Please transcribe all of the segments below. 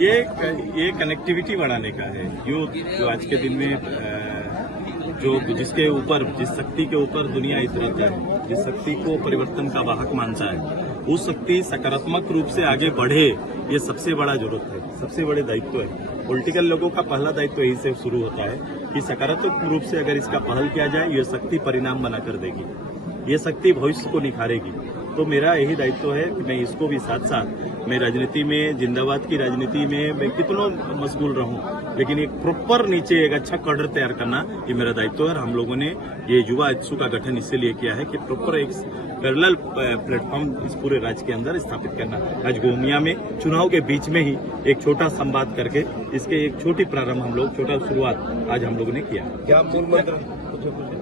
ये कनेक्टिविटी बढ़ाने का है। जो आज के दिन में जिसके ऊपर, जिस शक्ति के ऊपर दुनिया इतरत है, जिस शक्ति को परिवर्तन का वाहक मानता है, वो शक्ति सकारात्मक रूप से आगे बढ़े, ये सबसे बड़ा जरूरत है, सबसे बड़े दायित्व है। पॉलिटिकल लोगों का पहला दायित्व यही से शुरू होता है कि सकारात्मक रूप से अगर इसका पहल किया जाए, ये शक्ति परिणाम बनाकर देगी, ये शक्ति भविष्य को निखारेगी। तो मेरा यही दायित्व है कि मैं इसको भी साथ साथ, मैं राजनीति में, जिंदाबाद की राजनीति में मैं कितना मशगूल रहूं, लेकिन एक प्रॉपर नीचे एक अच्छा कैडर तैयार करना ये मेरा दायित्व है। और हम लोगों ने ये युवा इत्सु का गठन इसलिए किया है कि प्रॉपर एक पैरेलल प्लेटफॉर्म इस पूरे राज्य के अंदर स्थापित करना। आज गोमिया में चुनाव के बीच में ही एक छोटा संवाद करके इसके एक छोटी प्रारंभ हम लोग, छोटा शुरुआत आज हम लोगों ने किया। क्या मूल मंत्र,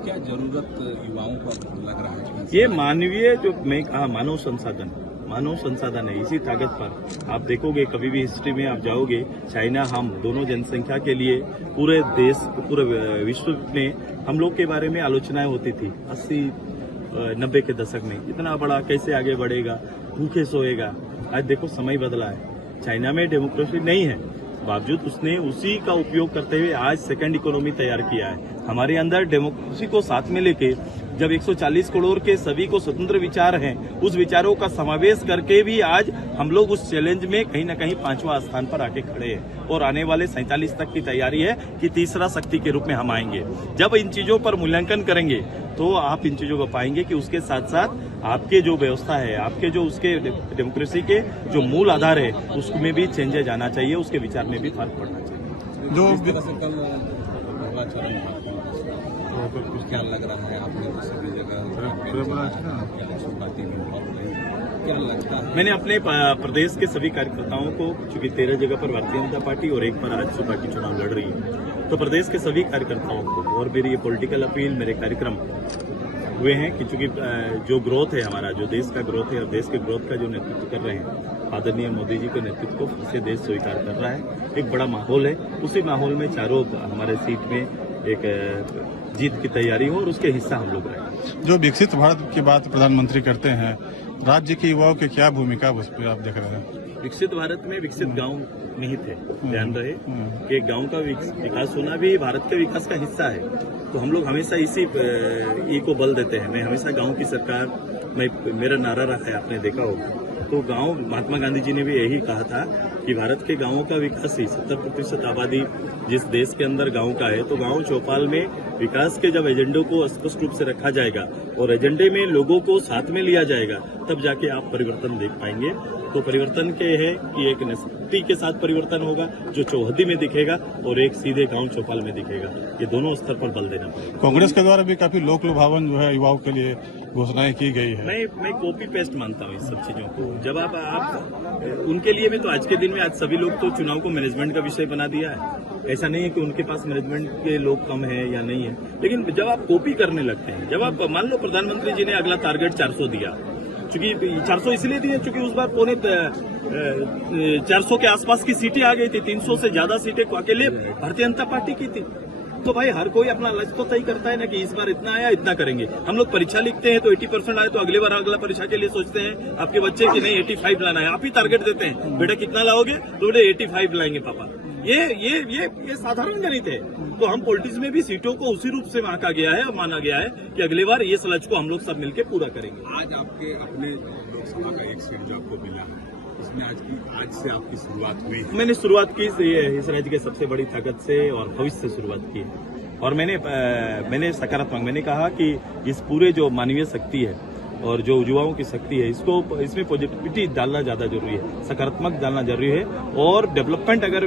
क्या जरूरत युवाओं को लग रहा है? ये मानवीय, जो मैं कहा, मानव संसाधन है। इसी ताकत पर आप देखोगे, कभी भी हिस्ट्री में आप जाओगे, चाइना, हम दोनों जनसंख्या के लिए पूरे देश, पूरे विश्व में हम लोग के बारे में आलोचनाएं होती थी 80-90 के दशक में, इतना बड़ा कैसे आगे बढ़ेगा, भूखे सोएगा। आज देखो समय बदला है, चाइना में डेमोक्रेसी नहीं है, बावजूद उसने उसी का उपयोग करते हुए आज सेकंड इकोनॉमी तैयार किया है। हमारे अंदर डेमोक्रेसी को साथ में लेके, जब 140 करोड़ के सभी को स्वतंत्र विचार हैं, उस विचारों का समावेश करके भी आज हम लोग उस चैलेंज में कहीं न कहीं 5वां स्थान पर आके खड़े हैं। और आने वाले 47 तक की तैयारी है कि तीसरा शक्ति के रूप में हम आएंगे। जब इन चीजों पर मूल्यांकन करेंगे तो आप इन चीजों को पाएंगे कि उसके साथ साथ आपके जो व्यवस्था है, आपके जो उसके डेमोक्रेसी के जो मूल आधार है, उसमें भी चेंजेज आना चाहिए, उसके विचार में भी फर्क पड़ना चाहिए। क्या लग रहा है, आपने तो सभी जगह क्या लगता है? मैंने अपने प्रदेश के सभी कार्यकर्ताओं को, चूंकि 13 जगह पर भारतीय जनता पार्टी और 1 पर राज्य सभा की चुनाव लड़ रही है, तो प्रदेश के सभी कार्यकर्ताओं को, और मेरी ये पॉलिटिकल अपील, मेरे कार्यक्रम हुए हैं कि चूंकि जो ग्रोथ है हमारा, जो देश का ग्रोथ है और देश के ग्रोथ का जो नेतृत्व कर रहे हैं आदरणीय मोदी जी के नेतृत्व को फिर से देश स्वीकार कर रहा है। एक बड़ा माहौल है, उसी माहौल में चारों हमारे सीट में एक जीत की तैयारी हो और उसके हिस्सा हम लोग रहे। जो विकसित भारत की बात प्रधानमंत्री करते हैं, राज्य के युवाओं की क्या भूमिका उस पर आप देख रहे हैं? विकसित भारत में विकसित गांव नहीं थे, ध्यान रहे कि एक गांव का विकास होना भी भारत के विकास का हिस्सा है। तो हम लोग हमेशा इसी को बल देते हैं। मैं हमेशा गांव की सरकार, मेरा नारा रहा है, आपने देखा होगा। तो गांव, महात्मा गांधी जी ने भी यही कहा था कि भारत के गांवों का विकास ही, 70% आबादी जिस देश के अंदर गांव का है, तो गांव चौपाल में विकास के जब एजेंडों को स्पष्ट रूप से रखा जाएगा और एजेंडे में लोगों को साथ में लिया जाएगा, तब जाके आप परिवर्तन देख पाएंगे। तो परिवर्तन के है कि एक शक्ति के साथ परिवर्तन होगा जो चौहदी में दिखेगा और एक सीधे गांव चौपाल में दिखेगा। ये दोनों स्तर पर बल देना पड़ेगा। कांग्रेस के द्वारा भी काफी लोक लुभावन जो है युवाओं के लिए घोषणाएं की गई है। मैं कॉपी पेस्ट मानता हूँ इस सब चीजों को। जब आप उनके लिए में, तो आज के दिन में आज सभी लोग तो चुनाव को मैनेजमेंट का विषय बना दिया है। ऐसा नहीं है कि उनके पास मैनेजमेंट के लोग कम है या नहीं है, लेकिन जब आप कॉपी करने लगते हैं, जब आप मान लो प्रधानमंत्री जी ने अगला टारगेट 400 दिया, चूंकि 400 इसलिए दिए क्योंकि उस बार 400 के आसपास की सीटें आ गई थी, 300 से ज्यादा सीटें अकेले भारतीय जनता पार्टी की थी। तो भाई हर कोई अपना लक्ष्य तो तय करता है ना कि इस बार इतना आया, इतना करेंगे। हम लोग परीक्षा लिखते हैं तो 80% आए तो अगली बार अगला परीक्षा के लिए सोचते हैं आपके बच्चे कि नहीं 85 लाना है, आप ही टारगेट देते हैं, बेटा कितना लाओगे, तो बेटे 85 लाएंगे पापा। ये साधारण गणित है। तो हम पॉलिटिक्स में भी सीटों को उसी रूप से आंका गया है और माना गया है कि अगली बार ये लक्ष्य को हम लोग सब मिलकर पूरा करेंगे। आज आपके अपने लोकसभा का एक सीट जो आपको मिला है, इसमें आज से आपकी शुरुआत हुई है। मैंने शुरुआत की इस राज्य की सबसे बड़ी ताकत से और भविष्य से शुरुआत की है। और मैंने सकारात्मक, मैंने कहा कि इस पूरे जो मानवीय शक्ति है और जो युवाओं की शक्ति है, इसमें पॉजिटिविटी डालना ज्यादा जरूरी है, सकारात्मक डालना जरूरी है। और डेवलपमेंट अगर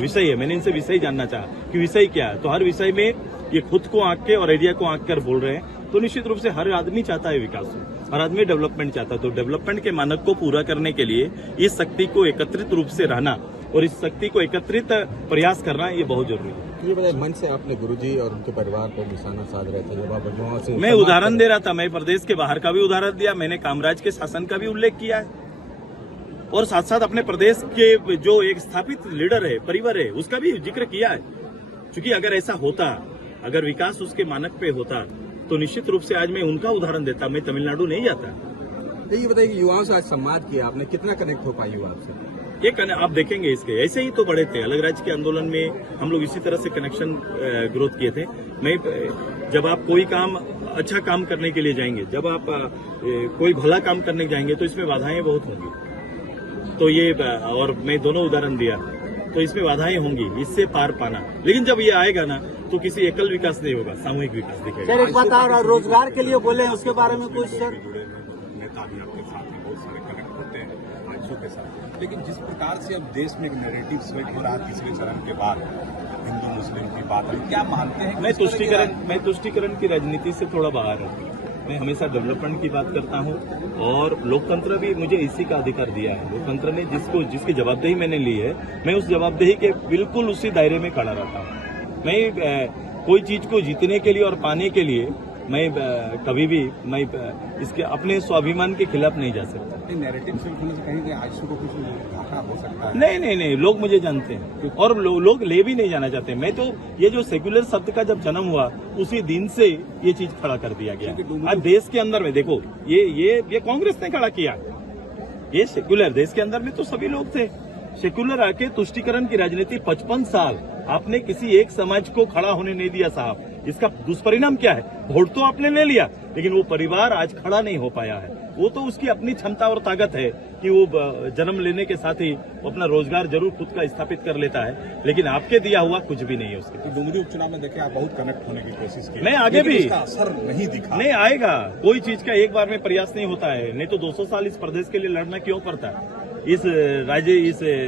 विषय है, मैंने इनसे विषय जानना चाहा कि विषय क्या है, तो हर विषय में ये खुद को आंक के और एरिया को आंक कर बोल रहे हैं। तो निश्चित रूप से हर आदमी चाहता है विकास हो, हर आदमी डेवलपमेंट चाहता है। तो डेवलपमेंट के मानक को पूरा करने के लिए इस शक्ति को एकत्रित रूप से रहना और इस शक्ति को एकत्रित प्रयास करना, ये बहुत जरूरी है। ये बताइए, मंच से आपने गुरुजी और उनके परिवार पर निशाना साध रहे थे, जब आप युवाओं से मैं उदाहरण दे रहा था, मैं प्रदेश के बाहर का भी उदाहरण दिया, मैंने कामराज के शासन का भी उल्लेख किया है और साथ साथ अपने प्रदेश के जो एक स्थापित लीडर है, परिवार है, उसका भी जिक्र किया है। क्योंकि अगर ऐसा होता, अगर विकास उसके मानक पे होता, तो निश्चित रूप से आज मैं उनका उदाहरण देता। मैं तमिलनाडु नहीं जाता, तो ये बताइए, युवाओं से आज संवाद किया आपने, कितना कनेक्ट हो पाई युवा आपसे? आप देखेंगे इसके ऐसे ही तो बड़े थे। अलग राज्य के आंदोलन में हम लोग इसी तरह से कनेक्शन ग्रोथ किए थे। जब आप कोई काम अच्छा काम करने के लिए जाएंगे, जब आप कोई भला काम करने जाएंगे तो इसमें बाधाएं बहुत होंगी। तो ये और मैं दोनों उदाहरण दिया, तो इसमें बाधाएं होंगी, इससे पार पाना। लेकिन जब ये आएगा ना तो किसी एकल विकास नहीं होगा, सामूहिक विकास दिखेगा। सर एक बात और, रोजगार के लिए बोले हैं, उसके बारे में कुछ सर? जुड़े नेता भी आपके साथ में बहुत सारे कनेक्ट होते हैं राज्यों के साथ, लेकिन जिस प्रकार से अब देश में एक नैरेटिव सेट हो रहा है तीसरे चरण के बाद, हिंदू मुस्लिम की बात है, क्या मानते हैं? मैं तुष्टीकरण की राजनीति से थोड़ा बाहर हूँ। मैं हमेशा डेवलपमेंट की बात करता हूँ, और लोकतंत्र भी मुझे इसी का अधिकार दिया है। लोकतंत्र ने जिसकी जवाबदेही मैंने ली है, मैं उस जवाबदेही के बिल्कुल उसी दायरे में खड़ा रहता हूँ। मैं कोई चीज को जीतने के लिए और पाने के लिए मैं कभी भी इसके अपने स्वाभिमान के खिलाफ नहीं जा सकता। नैरेटिव सेट होने से कहीं आज को कुछ घाटा हो सकता है? नहीं, लोग मुझे जानते हैं और लोग ले भी नहीं जाना चाहते। मैं तो ये जो सेक्युलर शब्द का जब जन्म हुआ उसी दिन से ये चीज खड़ा कर दिया गया। आज देश के अंदर में देखो, ये कांग्रेस ने खड़ा किया। ये सेक्युलर देश के अंदर में तो सभी लोग थे। सेक्युलर आके तुष्टीकरण की राजनीति 55 साल आपने किसी एक समाज को खड़ा होने नहीं दिया साहब। इसका दुष्परिणाम क्या है? वोट तो आपने ले लिया, लेकिन वो परिवार आज खड़ा नहीं हो पाया है। वो तो उसकी अपनी क्षमता और ताकत है कि वो जन्म लेने के साथ ही वो अपना रोजगार जरूर खुद का स्थापित कर लेता है, लेकिन आपके दिया हुआ कुछ भी नहीं है उसके। तो डुमरी उपचुनाव में देखे आप बहुत कनेक्ट होने की कोशिश की, मैं आगे भी असर नहीं दिखा। नहीं आएगा, कोई चीज का एक बार में प्रयास नहीं होता है। नहीं तो 200 साल इस प्रदेश के लिए लड़ना क्यों पड़ता है? इस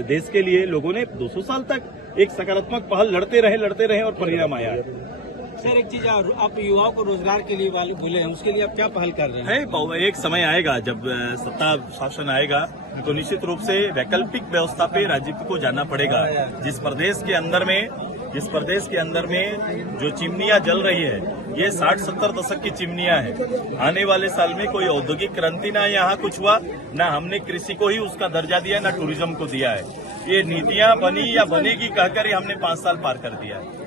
देश के लिए लोगों ने 200 साल तक एक सकारात्मक पहल लड़ते रहे और परिणाम आया है। सर एक चीज और, आप युवाओं को रोजगार के लिए वाले बोले हैं, उसके लिए आप क्या पहल कर रहे हैं? एक समय आएगा जब सत्ता शासन आएगा तो निश्चित रूप से वैकल्पिक व्यवस्था पे राज्य को जाना पड़ेगा। जिस प्रदेश के अंदर में जो चिमनियां जल रही है, ये 60-70 दशक की चिमनियां हैं। आने वाले साल में कोई औद्योगिक क्रांति ना यहाँ कुछ हुआ, ना हमने कृषि को ही उसका दर्जा दिया, ना टूरिज्म को दिया है। ये नीतियां बनी या बनेगी कहकर ही हमने 5 साल पार कर दिया है।